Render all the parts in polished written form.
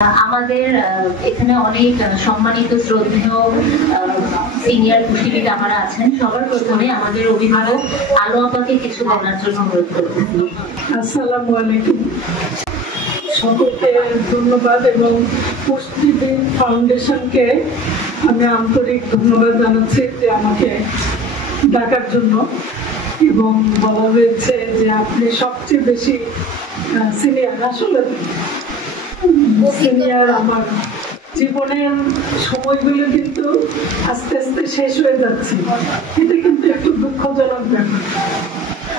আমাদের এখানে অনেক সম্মানিত শ্রদ্ধেয় সিনিয়র কৃষিবিদ আমরা আছেন। সবার প্রথমে আমাদের অভিভাবক আলো আপাকে কিছু বলার জন্য অনুরোধ করতেছি। আসসালামু আলাইকুম, সকলকে ধন্যবাদ এবং পুষ্টিবিদ ফাউন্ডেশনকে আমি আন্তরিক ধন্যবাদ জানাচ্ছি যে আমাকে ডাকার জন্য, এবং বলা হয়েছে যে আপনি সবচেয়ে বেশি সিনিয়র। আসলে সিনিয়র আমার জীবনের সময়গুলো কিন্তু আস্তে আস্তে শেষ হয়ে যাচ্ছে, এটা কিন্তু একটু দুঃখজনক ব্যাপার।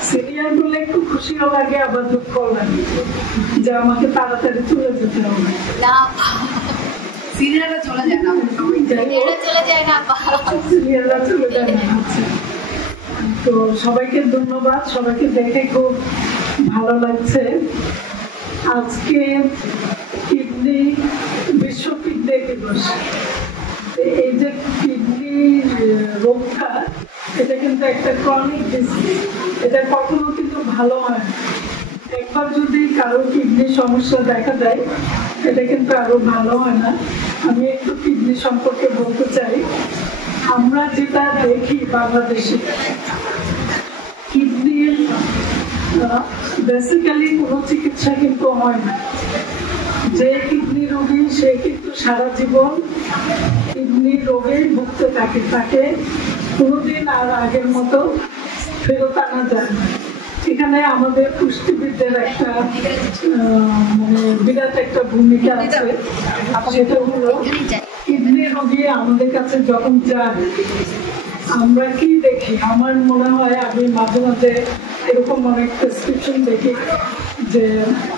সিনিয়র বলে একটু খুশিও লাগে, আবার দুঃখও লাগে যে আমাকে তাড়াতাড়ি চলে যেতে হবে। সিনিয়ররা চলে যায় না, সিনিয়ররা চলে যায় না। তো সবাইকে ধন্যবাদ, সবাইকে দেখে খুব ভালো লাগছে। আজকে কিডনি বিশ্ব কিডনি দিবস। এই যে কিডনি রোগটা, এটা কিন্তু একটা ক্রনিক ডিজিজ, এটা কখনো কিন্তু ভালো হয়। একবার যদি কারো কিডনি সমস্যা দেখা দেয়, এটা কিন্তু আরো ভালো হয় না। আমি একটু কিডনি সম্পর্কে বলতে চাই। আমরা যেটা দেখি বাংলাদেশে, কিডনির বেসিক্যালি কোনো চিকিৎসা কিন্তু হয় না। যে কিডনি রোগী সে কিন্তু সারা জীবন কিডনি রোগে ভুগতে থাকে, তাকে কোনোদিন আর আগের মতো ফেরত আনা যায় না। এখানে আমাদের পুষ্টিবিদদের একটা মানে বিরাট একটা ভূমিকা আছে। সেটা হলো কিডনি রোগী আমাদের কাছে যখন যায়, আমরা কি দেখি? আমার মনে হয় আমি মাঝে মাঝে এরকম অনেক প্রেসক্রিপশন দেখি যে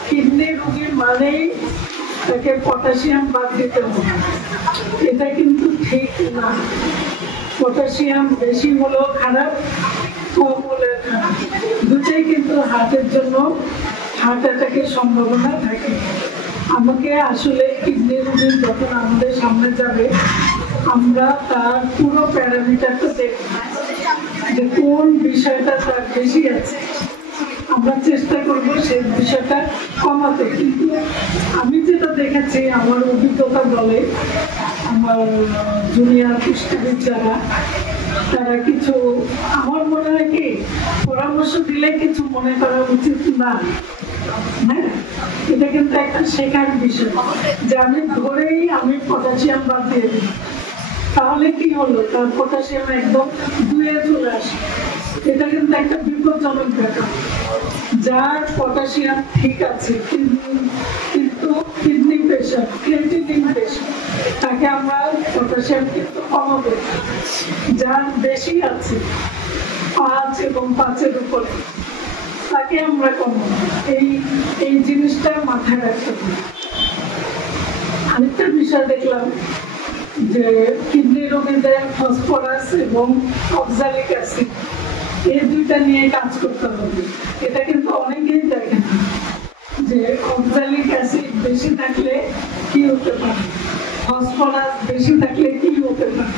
কিডনি রোগীর মানেই তাকে পটাশিয়াম বাদ দিতে হবে। এটা কিন্তু ঠিক না। পটাশিয়াম বেশি হলেও খারাপ, কম হলেও খারাপ। দুটোই কিন্তু হার্টের জন্য, হার্ট অ্যাটাকের সম্ভাবনা থাকে। আমাকে আসলে কিডনি রোগী যখন আমাদের সামনে যাবে, আমরা তার পুরো প্যারামিটারটা দেখব যে কোন বিষয়টা তার বেশি আছে। আমরা চেষ্টা করব সেই বিষয়টা কমাতে। কিন্তু আমি যেটা দেখেছি, আমার অভিজ্ঞতা বলে, আমার জুনিয়র পুষ্টিবিদ যারা, তারা কিছু, আমার মনে হয় কি, পরামর্শ দিলে কিছু মনে করা উচিত না। হ্যাঁ, এটা কিন্তু একটা শেখার বিষয় যে আমি ধরেই আমি পটাশিয়াম বাদ দিয়ে দিই, তাহলে কি হলো, তার পটাশিয়াম একদম ধুয়ে চলে আসে। এটা কিন্তু একটা বিপজ্জনক ব্যাপার। যার পটাশিয়াম ঠিক আছে কিন্তু কিডনি পেশেন্ট, ক্রিয়েটিনিন পেশেন্ট, তাকে আমরা পটাশিয়াম কিন্তু কমাবো। যার বেশি আছে 5 এবং 5-এর উপরে, তাকে আমরা কমাবো। এই জিনিসটা মাথায় রাখতে হবে। আরেকটা বিষয় দেখলাম যে কিডনি রোগীদের ফসফরাস এবং অক্সালিক অ্যাসিড, এই দুইটা নিয়ে কাজ করতে হবে। এটা কিন্তু অনেকেই দেখে না যে অক্সালিক অ্যাসিড বেশি থাকলে কি হতে পারে, ফসফরাস বেশি থাকলে কি হতে পারে।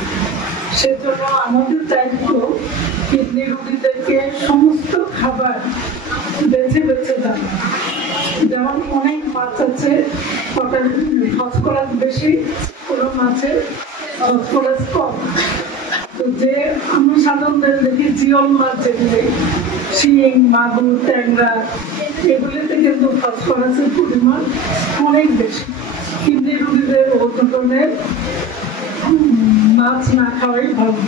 সেজন্য আমাদের দায়িত্ব কিডনি রোগীদেরকে সমস্ত খাবার বেছে বেছে দেওয়া। যেমন অনেক মাছ আছে ফসফরাস বেশি, কোনো মাছের ফসফরাস কম। তো যে আমরা সাধারণত দেখি জিওল মাছ, যেগুলি শিং, মাগুর, ট্যাংরা, এগুলিতে কিন্তু ফসফরাসের পরিমাণ অনেক বেশি। কিডনি রোগীদের ও ধরনের মাছ না খাওয়াই ভালো।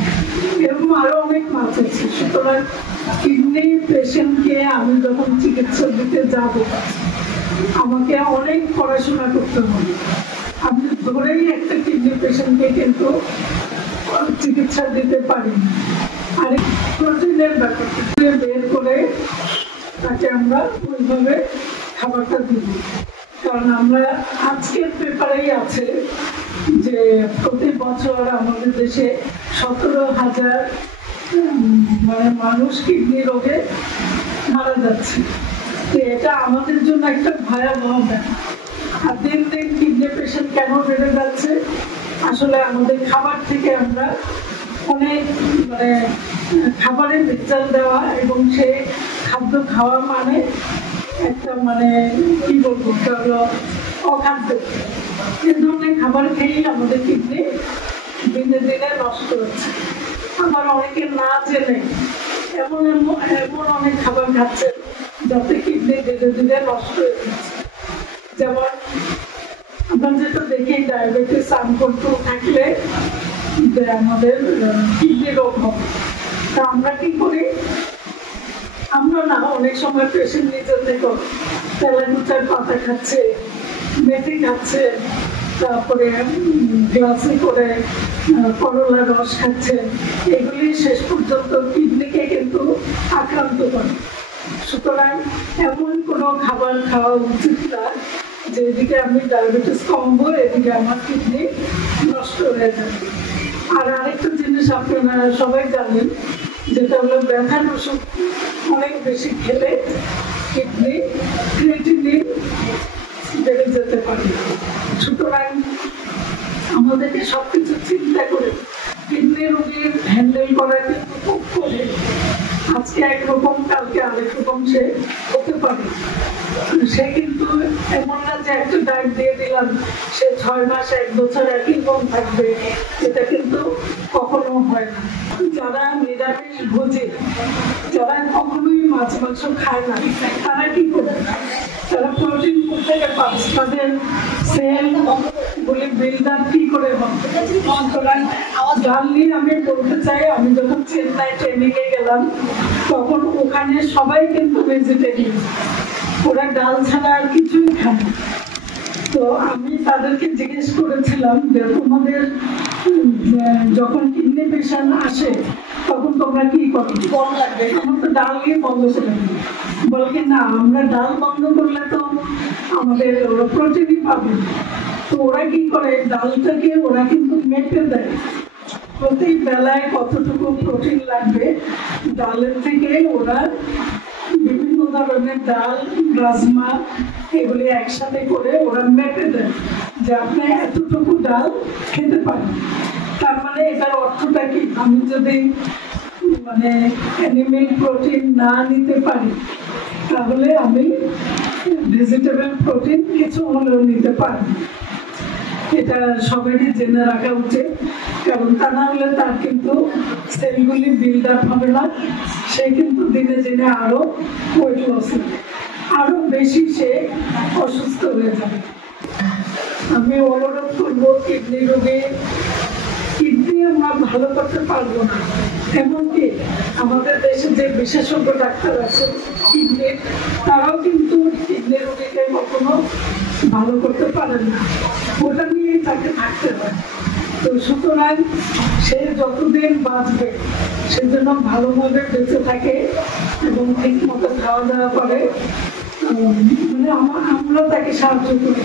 এরকম আরো অনেক মাছ আছে। সুতরাং কিডনি পেশেন্টকে আমি যখন চিকিৎসা দিতে যাব, আমাকে অনেক পড়াশোনা করতে হবে। আমি ধরেই একটা কিডনি পেশেন্টকে কিন্তু চিকিৎসা দিতে পারি। আর প্রোটিনের ব্যাপারটা বের করে তাকে আমরা ওইভাবে খাবারটা দিব। কারণ আমরা আজকের পেপারেই আছে যে প্রতি বছর আমাদের দেশে 17,000 মানে মানুষ কিডনি রোগে মারা যাচ্ছে। এটা আমাদের জন্য একটা ভয়াবহ ব্যাপার। আর দিন দিন কিডনি পেশেন্ট কেন বেড়ে যাচ্ছে? আসলে আমাদের খাবার থেকে আমরা অনেক মানে খাবারের ভেজাল দেওয়া, এবং সেই খাদ্য খাওয়া মানে একটা মানে কি বলবো, অখাদ্য। এই ধরনের খাবার খেয়েই আমাদের কিডনি দিনে দিনে নষ্ট হচ্ছে। আবার অনেকে না জেনে এমন এমন অনেক খাবার খাচ্ছে যাতে কিডনি ধীরে ধীরে নষ্ট হয়ে যাচ্ছে। যেমন আমরা যেটা দেখি ডায়াবেটিস আনকন্ট্রোল থাকলে আমাদের কিডনি রোগ হবে। তা আমরা কি করি? আমরা না অনেক সময় পেশেন্ট নিজের থেকে তেলাকুচার পাতা খাচ্ছে, মেথি খাচ্ছে, তারপরে গ্লাসে করে করলার রস খাচ্ছে। এগুলি শেষ পর্যন্ত কিডনিকে কিন্তু আক্রান্ত করে। সুতরাং এমন কোনো খাবার খাওয়া উচিত না যেদিকে আমি ডায়াবেটিস কমবো, এদিকে আমার কিডনি নষ্ট হয়ে যাবে। আর আরেকটা জিনিস আপনারা সবাই জানেন, যেটা হলো ব্যথার ওষুধ অনেক বেশি খেলে কিডনি ক্রিয়েটিনিন বেড়ে যেতে পারে। সুতরাং আমাদেরকে সবকিছু চিন্তা করে কিডনি রোগীর হ্যান্ডেল করা কিন্তু খুব কঠিন। আজকে একরকম কালকে আরেক রকম সে হতে পারে। সে কিন্তু এমন না যে একটা ডায়েট দিয়ে দিলাম সে 6 মাস 1 বছর একই রকম থাকবে, এটা কিন্তু কখনো হয় না। যারা নিরামিষ ভোজী, যারা কখনোই মাছ মাংস খায় না, তারা কি করে? তারা প্রোটিন থেকে পাচ্ছে, তাদের সেল বলে বিল্ড আপ কি করে হবে? ডাল নিয়ে আমি বলতে চাই, আমি যখন চেন্নাই ট্রেনিং এ গেলাম তখন ওখানে সবাই কিন্তু ভেজিটেরিয়ান, ওরা ডাল ছাড়া আর কিছুই খায় না। তো আমি তাদেরকে জিজ্ঞেস করেছিলাম যে তোমাদের যখন কিডনি পেশেন্ট আসে তখন তোমরা কি করো? কম লাগবে, আমার তো ডাল নিয়ে বন্ধ করে দিই। বলে কি না, আমরা ডাল বন্ধ করলে তো আমাদের প্রোটিনই পাবে। তো ওরা কি করে, ডালটাকে ওরা কিন্তু মেপে দেয় প্রতি বেলায় কতটুকু প্রোটিন লাগবে। ডালের থেকে ওরা বিভিন্ন ধরনের ডাল, রাজমা এগুলি একসাথে করে ওরা মেপে দেয় যে আপনি এতটুকু ডাল খেতে পারেন। তার মানে এটার অর্থটা কি, আমি যদি মানে অ্যানিমেল প্রোটিন না নিতে পারি তাহলে আমি ভেজিটেবল প্রোটিন কিছু হলেও নিতে পারি। এটা সবারই জেনে রাখা উচিত, কারণ তা না হলে তার কিন্তু সেলগুলি বিল্ড আপ হবে না, সে কিন্তু দিনে দিনে আরো ওয়েট লস হবে, আরো বেশি সে অসুস্থ হয়ে যাবে। আমি অনুরোধ করবো কিডনি রোগে কিডনি আমরা ভালো করতে পারবো না, এমনকি আমাদের দেশে যে বিশেষজ্ঞ ডাক্তার আছে কিডনির, তারাও কিন্তু কিডনি রোগীকে কখনো ভালো করতে পারেন না, ওটা নিয়েই তাকে থাকতে হয়। তো সুতরাং সে যতদিন বাঁচবে সেজন্য ভালোভাবে বেঁচে থাকে এবং ঠিক মতো খাওয়া দাওয়া করে, মানে আমরা তাকে সাহায্য করি,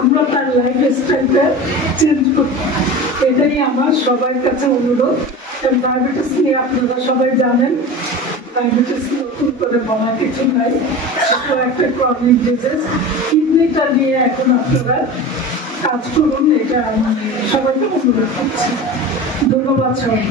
আমরা তার লাইফ স্টাইলটা চেঞ্জ করি। এটাই আমার সবার কাছে অনুরোধ। ডায়াবেটিস নিয়ে আপনারা সবাই জানেন, ডায়াবেটিস নতুন করে বলা কিছু নাই, সেটা একটা ক্রনিক ডিজিজ। কিডনিটা নিয়ে এখন আপনারা কাজ করুন, এটা আমি সবাইকে অনুরোধ করছি। ধন্যবাদ সবাই।